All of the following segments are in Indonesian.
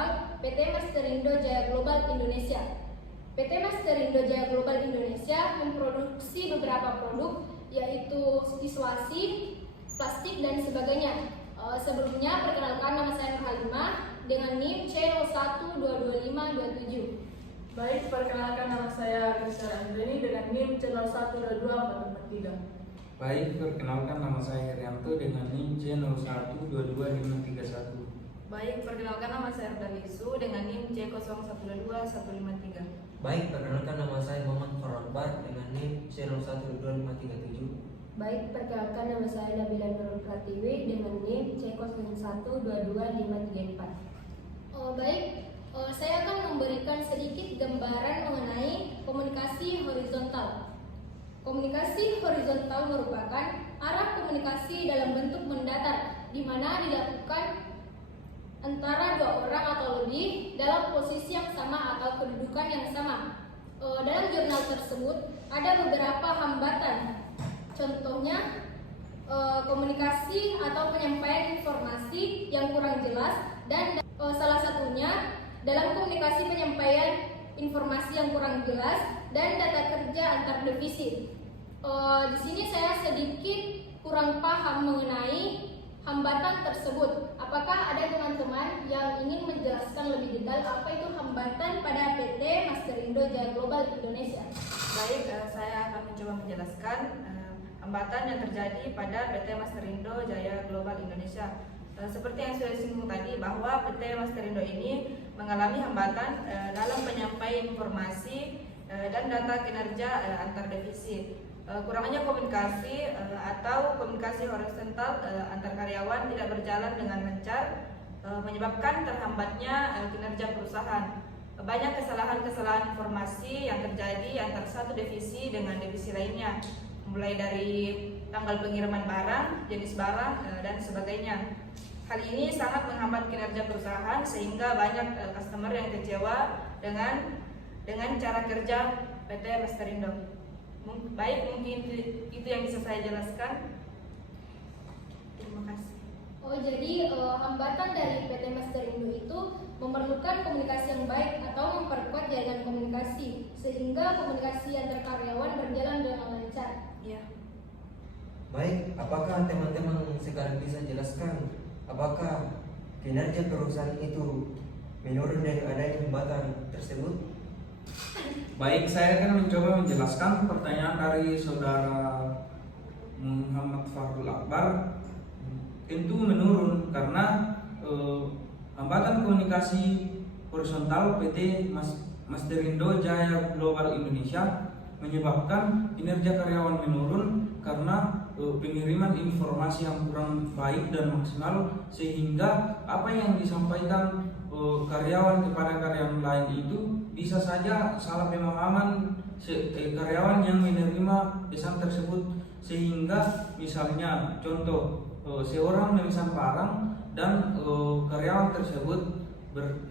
horizontal PT Masterindo Jaya Global Indonesia. PT Masterindo Jaya Global Indonesia memproduksi beberapa produk yaitu disuasi, plastik, dan sebagainya. Sebelumnya perkenalkan, nama saya Nur Halimah dengan NIM C01225227. Baik, perkenalkan, nama saya Rizal Andreni dengan NIM C01224443. Baik, perkenalkan, nama saya Herianto dengan NIM C01225531. Baik, perkenalkan, nama saya Ardalisu dengan NIM C012153. Baik, perkenalkan, nama saya Muhammad Farhan Akbar dengan NIM C012537. Baik, perkenalkan, nama saya Nabila Nurul Pratiwi dengan NIM C01225534. Baik, saya akan memberikan sedikit gambaran mengenai komunikasi horizontal. Komunikasi horizontal merupakan arah komunikasi dalam bentuk mendatar, di mana dilakukan antara dua orang atau lebih dalam posisi yang sama atau kedudukan yang sama. Dalam jurnal tersebut ada beberapa hambatan. Contohnya, komunikasi atau penyampaian informasi yang kurang jelas, dan salah satunya dalam komunikasi penyampaian informasi yang kurang jelas dan data kerja antar divisi. Di sini saya sedikit kurang paham mengenai hambatan tersebut. Apakah ada teman-teman yang ingin menjelaskan lebih detail apa itu hambatan pada PT Masterindo Jaya Global Indonesia? Baik, saya akan mencoba menjelaskan hambatan yang terjadi pada PT Masterindo Jaya Global Indonesia. Seperti yang sudah disinggung tadi, bahwa PT Masterindo ini mengalami hambatan dalam penyampaian informasi dan data kinerja antar divisi. Kurangnya komunikasi atau komunikasi horizontal antar karyawan tidak berjalan dengan lancar, menyebabkan terhambatnya kinerja perusahaan. Banyak kesalahan-kesalahan informasi yang terjadi antar satu divisi dengan divisi lainnya, mulai dari tanggal pengiriman barang, jenis barang, dan sebagainya. Hal ini sangat menghambat kinerja perusahaan sehingga banyak customer yang kecewa dengan cara kerja PT Masterindo. Baik, mungkin itu yang bisa saya jelaskan. Terima kasih. Jadi hambatan dari PT Masterindo itu memerlukan komunikasi yang baik atau memperkuat jaringan komunikasi sehingga komunikasi antar karyawan berjalan dengan lancar. Ya. Baik, apakah teman-teman sekarang bisa jelaskan apakah kinerja perusahaan itu menurun dari adanya hambatan tersebut? Baik, saya akan mencoba menjelaskan pertanyaan dari saudara Muhammad Farhan Akbar. Tentu menurun karena hambatan komunikasi horizontal PT Masterindo Jaya Global Indonesia menyebabkan kinerja karyawan menurun karena pengiriman informasi yang kurang baik dan maksimal, sehingga apa yang disampaikan karyawan kepada karyawan lain itu bisa saja salah pemahaman karyawan yang menerima pesan tersebut, sehingga misalnya contoh seorang memesan barang dan karyawan tersebut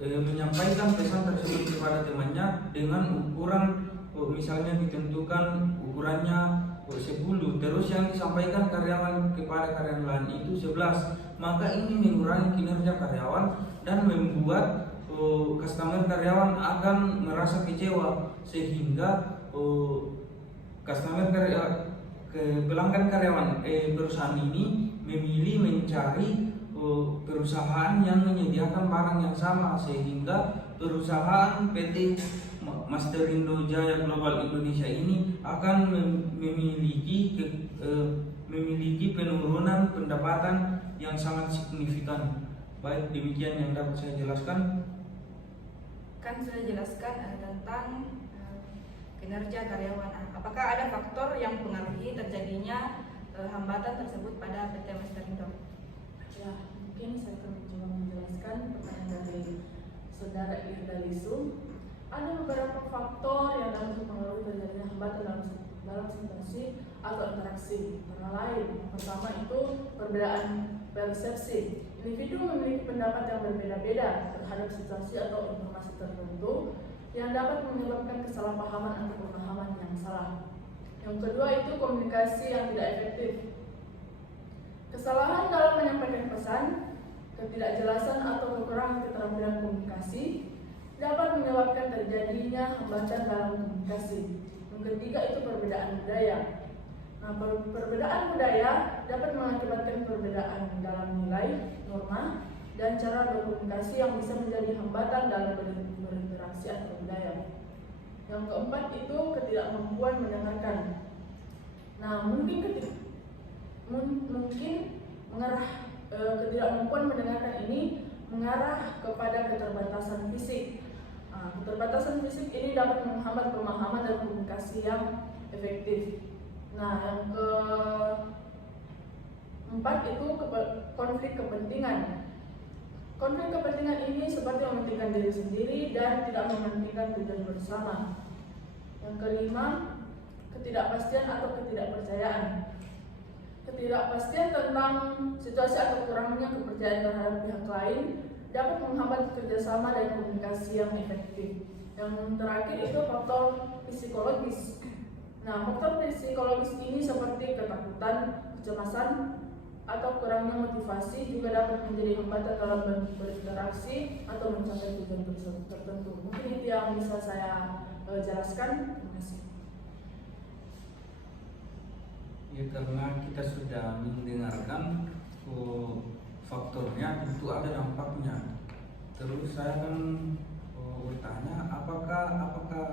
menyampaikan pesan tersebut kepada temannya dengan ukuran misalnya ditentukan ukurannya 10, terus yang disampaikan karyawan kepada karyawan lain itu 11, maka ini mengurangi kinerja karyawan dan membuat customer karyawan akan merasa kecewa, sehingga pelanggan karyawan perusahaan ini memilih mencari perusahaan yang menyediakan barang yang sama, sehingga perusahaan PT Masterindo Jaya Global Indonesia ini akan memiliki penurunan pendapatan yang sangat signifikan. Baik, demikian yang dapat saya jelaskan. Kan sudah jelaskan tentang kinerja karyawan. Apakah ada faktor yang mempengaruhi terjadinya hambatan tersebut pada PT Masterindo? Ya, mungkin saya akan mencoba menjelaskan pertanyaan dari saudara Irdalisu. Ada beberapa faktor yang dapat mempengaruhi terjadinya hambatan dalam situasi atau interaksi antara lain. Yang pertama itu perbedaan persepsi. Individu memiliki pendapat yang berbeda-beda terhadap situasi atau informasi tertentu yang dapat menyebabkan kesalahpahaman atau pemahaman yang salah. Yang kedua itu komunikasi yang tidak efektif. Kesalahan dalam menyampaikan pesan, ketidakjelasan atau kekurangan keterampilan komunikasi dapat menyebabkan terjadinya hambatan dalam komunikasi. Yang ketiga itu perbedaan budaya. Nah, perbedaan budaya dapat mengakibatkan perbedaan dalam nilai, norma, dan cara berkomunikasi yang bisa menjadi hambatan dalam berinteraksi antar budaya. Yang keempat itu ketidakmampuan mendengarkan. Nah, ketidakmampuan mendengarkan ini mengarah kepada keterbatasan fisik. Nah, keterbatasan fisik ini dapat menghambat pemahaman dan komunikasi yang efektif. Nah, yang keempat itu konflik kepentingan. Konflik kepentingan ini seperti mementingkan diri sendiri dan tidak mementingkan tujuan bersama. Yang kelima, ketidakpastian atau ketidakpercayaan. Ketidakpastian tentang situasi atau kurangnya kepercayaan terhadap pihak lain dapat menghambat kerjasama dan komunikasi yang efektif. Yang terakhir itu faktor psikologis. Nah, faktor psikologis ini seperti ketakutan, kecemasan, atau kurangnya motivasi juga dapat menjadi hambatan dalam berinteraksi atau mencapai tujuan tertentu. Mungkin itu yang bisa saya jelaskan. Terima kasih. Ya, karena kita sudah mendengarkan faktornya, tentu ada dampaknya. Terus saya akan bertanya, apakah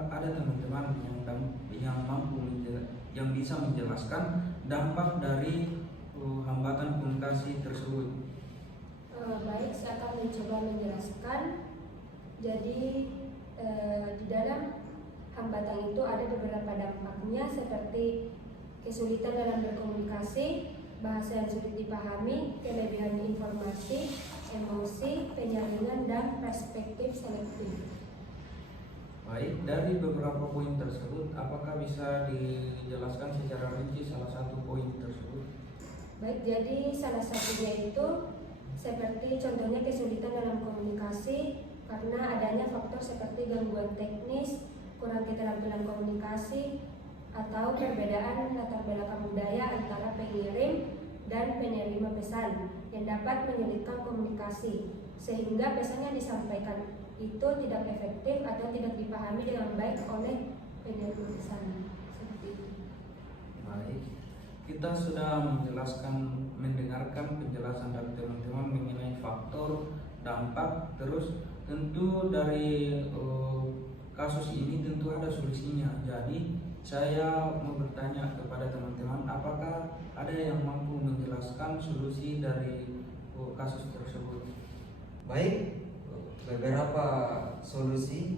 ada teman-teman yang bisa menjelaskan dampak dari hambatan komunikasi tersebut? Baik, saya akan mencoba menjelaskan. Jadi di dalam hambatan itu ada beberapa dampaknya seperti kesulitan dalam berkomunikasi, bahasa yang sulit dipahami, kelebihan informasi, emosi, penyaringan, dan perspektif selektif. Baik, dari beberapa poin tersebut, apakah bisa dijelaskan secara rinci salah satu poin tersebut? Baik, jadi salah satunya itu seperti contohnya kesulitan dalam komunikasi karena adanya faktor seperti gangguan teknis, kurang keterampilan komunikasi, atau perbedaan latar belakang budaya antara pengirim dan penerima pesan yang dapat menyulitkan komunikasi sehingga pesan yang disampaikan itu tidak efektif atau tidak dipahami dengan baik oleh penerima pesan. Seperti itu. Baik, kita sudah mendengarkan penjelasan dari teman-teman mengenai faktor, dampak, terus tentu dari kasus ini tentu ada solusinya. Jadi saya mau bertanya kepada teman-teman, apakah ada yang mampu menjelaskan solusi dari kasus tersebut? Baik, beberapa solusi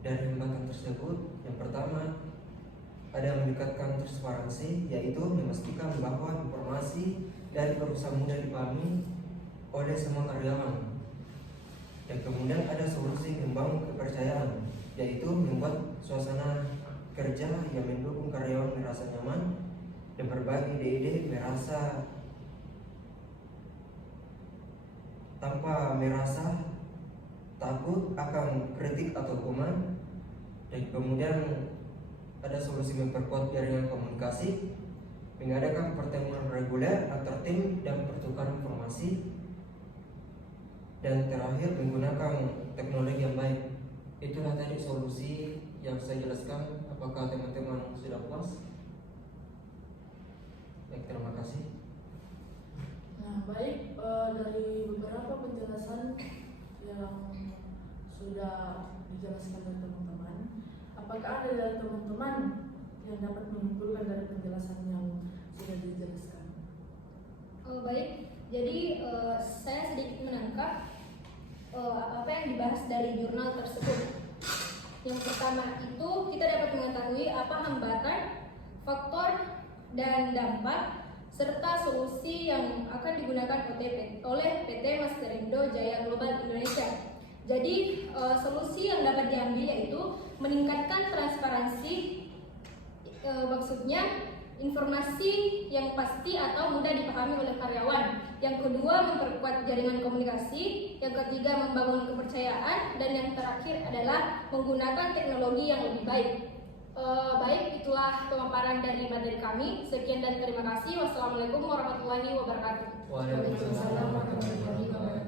dari hambatan tersebut. Yang pertama, ada yang meningkatkan transparansi, yaitu memastikan bahwa informasi dari perusahaan mudah dipahami oleh semua karyawan. Dan kemudian ada solusi membangun kepercayaan, yaitu membuat suasana kerja yang mendukung karyawan merasa nyaman dan berbagi ide-ide merasa tanpa merasa takut akan kritik atau hukuman. Dan kemudian ada solusi memperkuat jaringan komunikasi, mengadakan pertemuan reguler antar tim dan pertukaran informasi. Dan terakhir, menggunakan teknologi yang baik. Itulah tadi solusi yang saya jelaskan. Apakah teman-teman sudah puas? Baik, terima kasih. Nah, baik, dari beberapa penjelasan yang sudah dijelaskan oleh teman-teman, apakah ada dari teman-teman yang dapat menyimpulkan dari penjelasan yang sudah dijelaskan? Baik, jadi saya sedikit menangkap apa yang dibahas dari jurnal tersebut. Yang pertama itu kita dapat mengetahui apa hambatan, faktor, dan dampak serta solusi yang akan digunakan oleh PT Masterindo Jaya Global Indonesia. Jadi solusi yang dapat diambil yaitu meningkatkan transparansi, maksudnya informasi yang pasti atau mudah dipahami oleh karyawan. Yang kedua, memperkuat jaringan komunikasi. Yang ketiga, membangun kepercayaan. Dan yang terakhir adalah menggunakan teknologi yang lebih baik. Baik, itulah setelah pemaparan dari materi kami. Sekian dan terima kasih. Wassalamualaikum warahmatullahi wabarakatuh. Waalaikumsalam warahmatullahi wabarakatuh.